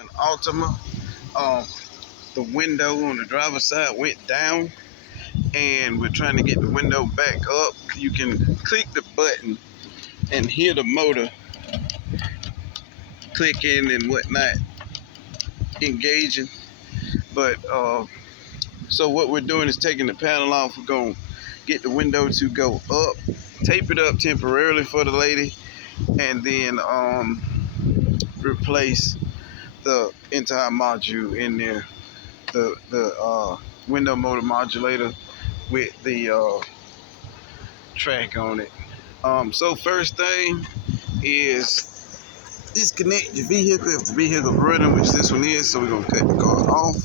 An Altima. Um, the window on the driver's side went down, and we're trying to get the window back up. You can click the button and hear the motor clicking and whatnot, engaging. But so what we're doing is taking the panel off. We're gonna get the window to go up, tape it up temporarily for the lady, and then replace the entire module in there, the window motor modulator with the track on it. So first thing is disconnect your vehicle if the vehicle's running, which this one is. So we're gonna cut the car off.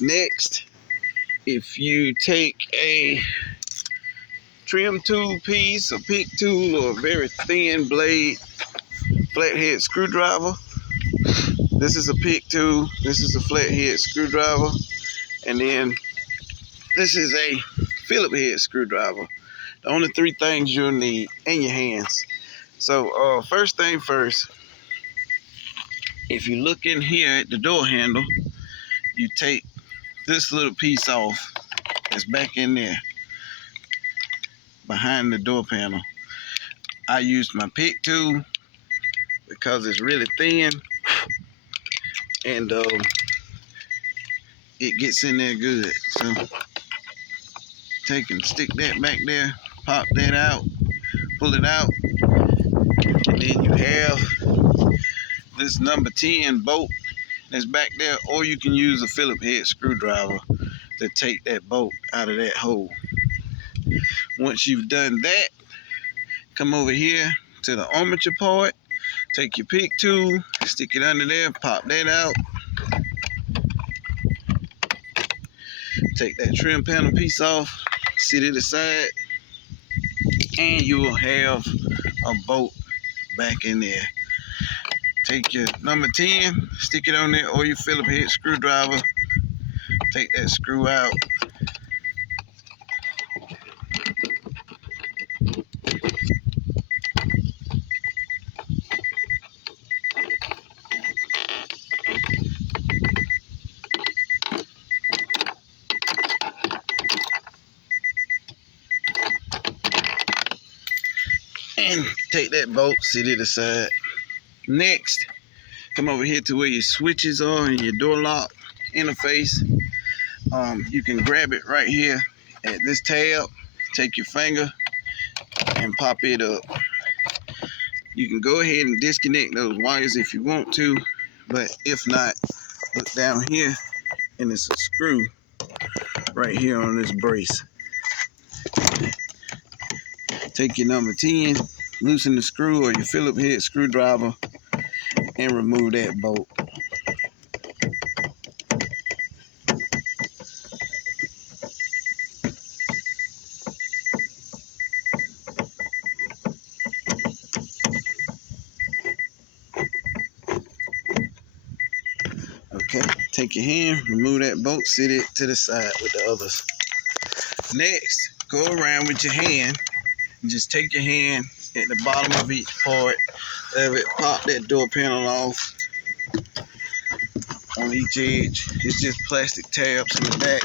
Next, if you take a trim tool piece, a pick tool, or a very thin blade flathead screwdriver. This is a pick tool, this is a flathead screwdriver, and then this is a Phillips head screwdriver. The only three things you'll need, in your hands. So first thing first, if you look in here at the door handle, you take this little piece off that's back in there behind the door panel. I used my pick tool because it's really thin, and it gets in there good. So take and stick that back there, pop that out, pull it out, and then you have this number 10 bolt that's back there, or you can use a Phillips head screwdriver to take that bolt out of that hole. Once you've done that, come over here to the armature part, take your pick tool, stick it under there, pop that out, take that trim panel piece off, sit it aside, and you will have a bolt back in there. Take your number 10, stick it on there, or your Phillips head screwdriver, take that screw out, and take that bolt, sit it aside. Next, come over here to where your switches are and your door lock interface. You can grab it right here at this tab, take your finger and pop it up. You can go ahead and disconnect those wires if you want to, but if not, look down here and it's a screw right here on this brace. Take your number 10, loosen the screw or your Phillips head screwdriver, and remove that bolt. Okay, take your hand, remove that bolt, sit it to the side with the others. Next, go around with your hand and just take your hand at the bottom of each part of it, pop that door panel off on each edge. It's just plastic tabs in the back.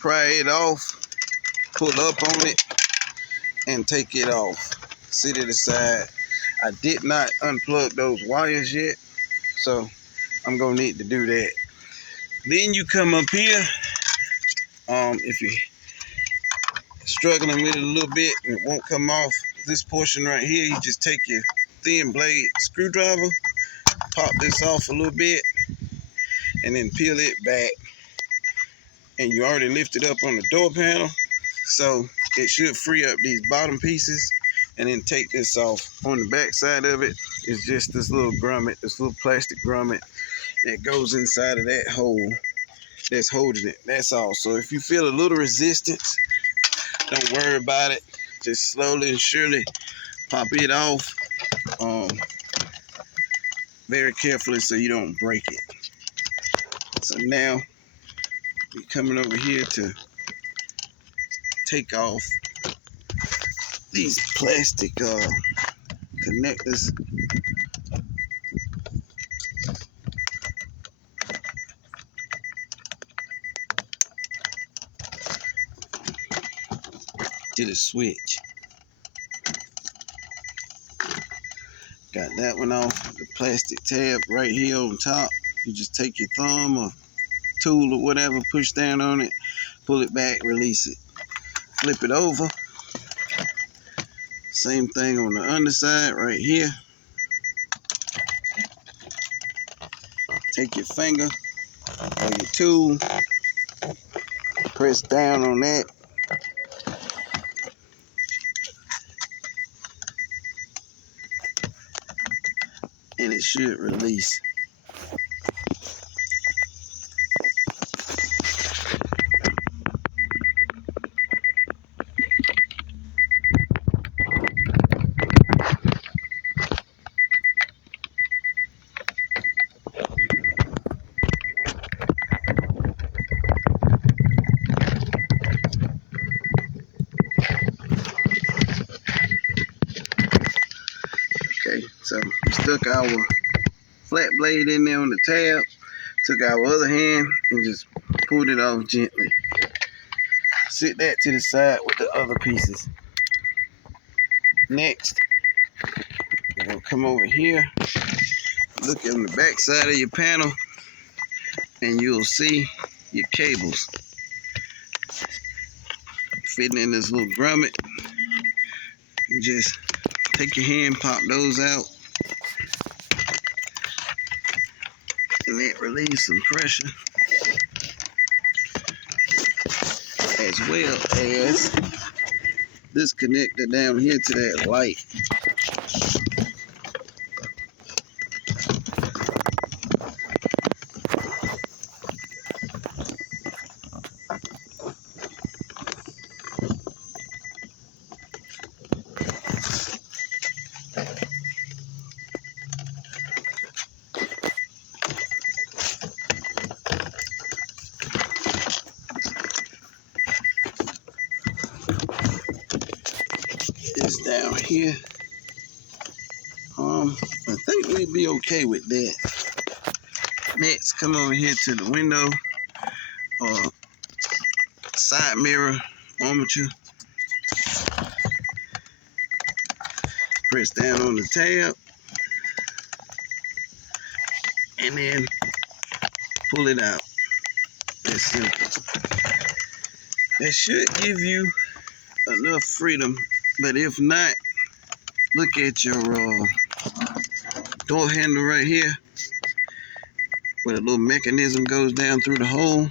Pry it off, pull up on it, and take it off. Sit it aside. I did not unplug those wires yet, so I'm gonna need to do that. Then you come up here. If you're struggling with it a little bit and it won't come off, this portion right here, you just take your thin blade screwdriver, pop this off a little bit, and then peel it back. And you already lifted up on the door panel, so it should free up these bottom pieces. And then take this off. On the back side of it is just this little grommet, this little plastic grommet that goes inside of that hole that's holding it. That's all. So if you feel a little resistance, don't worry about it. Just slowly and surely pop it off, very carefully so you don't break it. So now we're coming over here to take off these plastic connectors to the switch. Got that one off. The plastic tab right here on top. You just take your thumb or tool or whatever, push down on it, pull it back, release it. Flip it over. Same thing on the underside right here. Take your finger or your tool, press down on that. And it should release. Okay, so we stuck our flat blade in there on the tab, took our other hand and just pulled it off gently. Sit that to the side with the other pieces. Next, we're gonna come over here, look on the back side of your panel, and you'll see your cables fitting in this little grommet. You just take your hand, pop those out, and let release some pressure, as well as this connector down here to that light. It's down here. I think we'd be okay with that. Next, come over here to the window, side mirror armature. Press down on the tab, and then pull it out. That's simple. That should give you enough freedom, but if not, look at your door handle right here, where the little mechanism goes down through the hole.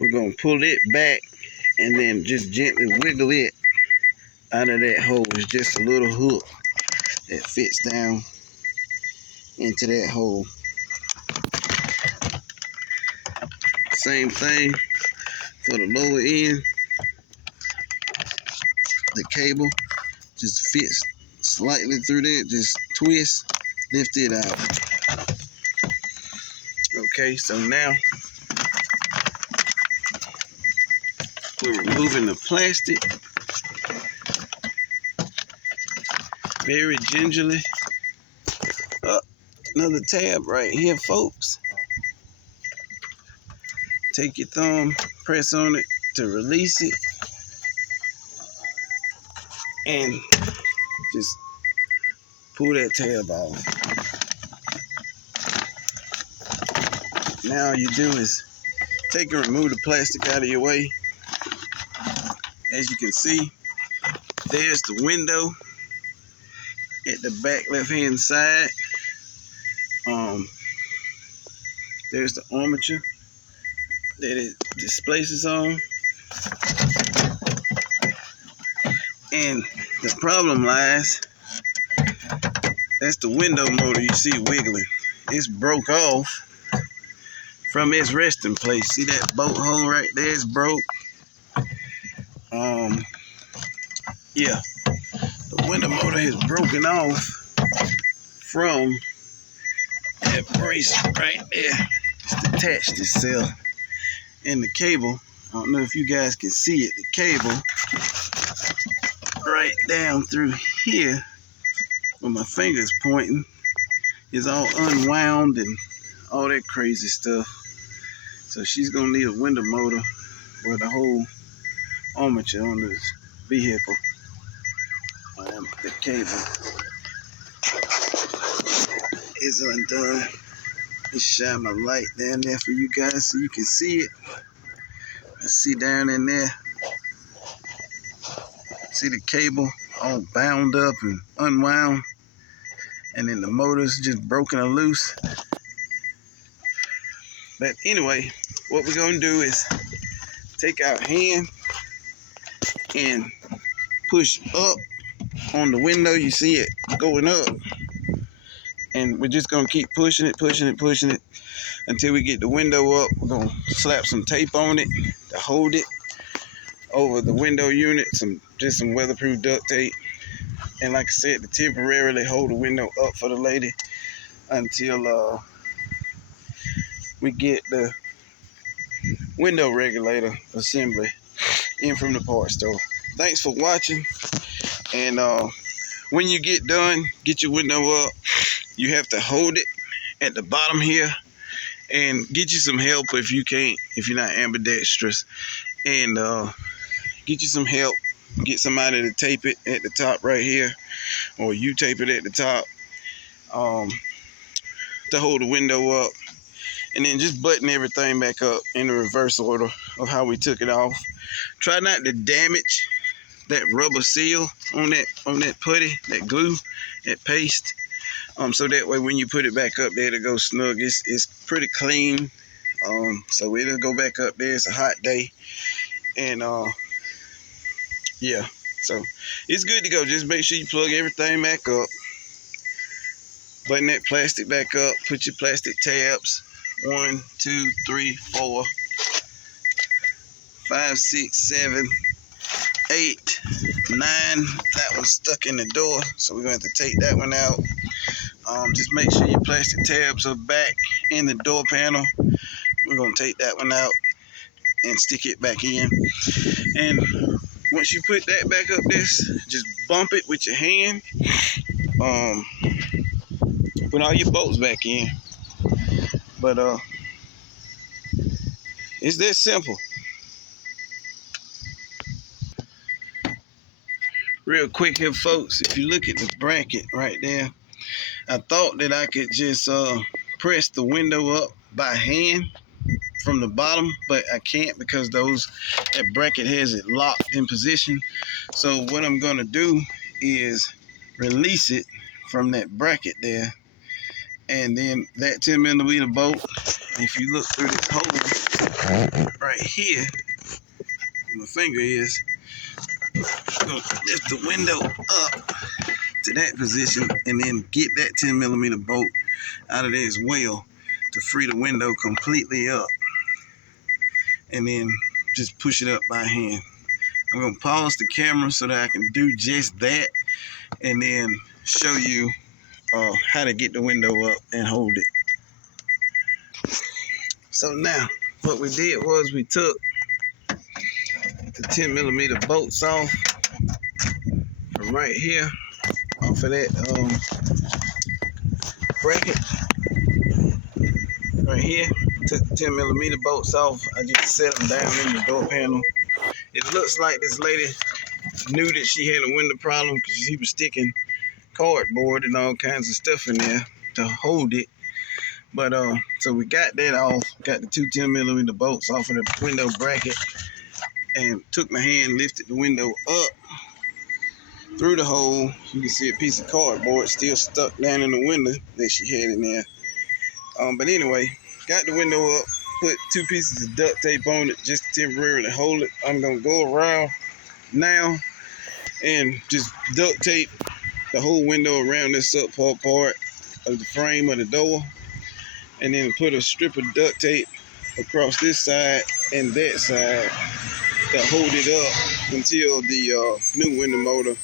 We're gonna pull it back and then just gently wiggle it out of that hole. It's just a little hook that fits down into that hole. Same thing for the lower end. The cable just fits slightly through there, just twist, lift it out. Okay, so now we're removing the plastic very gingerly. Another tab right here, folks. Take your thumb, press on it to release it, and just pull that tab off. Now all you do is take and remove the plastic out of your way. As you can see, there's the window at the back left-hand side. There's the armature that it displaces on. And the problem lies, that's the window motor you see wiggling. It's broke off from its resting place. See that bolt hole right there? It's broke. Yeah, the window motor has broken off from that brace right there. It's detached itself. And the cable, I don't know if you guys can see it, the cable right down through here where my finger's pointing is all unwound and all that crazy stuff. So she's gonna need a window motor with a whole armature on this vehicle. The cable is undone. Just shine my light down there for you guys so you can see it. I see down in there. See the cable all bound up and unwound, and then the motor's just broken or loose. But anyway, what we're gonna do is take our hand and push up on the window. You see it going up, and we're just gonna keep pushing it until we get the window up. We're gonna slap some tape on it to hold it over the window unit, just some weatherproof duct tape, and like I said, to temporarily hold the window up for the lady until we get the window regulator assembly in from the parts store. Thanks for watching, and when you get done, get your window up, you have to hold it at the bottom here, and get you some help if you're not ambidextrous, and get you some help. Get somebody to tape it at the top right here, or you tape it at the top to hold the window up, and then just button everything back up in the reverse order of how we took it off. Try not to damage that rubber seal on that putty, that glue, that paste, so that way when you put it back up there, it'll go snug. It's pretty clean, so it'll go back up there. It's a hot day, and yeah, so it's good to go. Just make sure you plug everything back up, button that plastic back up, put your plastic tabs 1, 2, 3, 4, 5, 6, 7, 8, 9. That one's stuck in the door, so we're going to have to take that one out. Just make sure your plastic tabs are back in the door panel. We're going to take that one out and stick it back in. And once you put that back up there, just bump it with your hand. Put all your bolts back in. But it's that simple. Real quick here, folks, if you look at the bracket right there, I thought that I could just press the window up by hand from the bottom, but I can't because that bracket has it locked in position. So what I'm gonna do is release it from that bracket there, and then that 10mm bolt, if you look through this hole right here, my finger is, I'm gonna lift the window up to that position and then get that 10mm bolt out of there as well to free the window completely up, and then just push it up by hand. I'm gonna pause the camera so that I can do just that, and then show you how to get the window up and hold it. So now what we did was we took the 10mm bolts off from right here, off of that bracket right here. Took the 10mm bolts off. I just set them down in the door panel. It looks like this lady knew that she had a window problem because she was sticking cardboard and all kinds of stuff in there to hold it. But so we got that off, got the two 10mm bolts off of the window bracket, and took my hand, lifted the window up through the hole. You can see a piece of cardboard still stuck down in the window that she had in there. But anyway, got the window up, put 2 pieces of duct tape on it just to temporarily hold it. I'm gonna go around now and just duct tape the whole window around this up part of the frame of the door, and then put a strip of duct tape across this side and that side to hold it up until the new window motor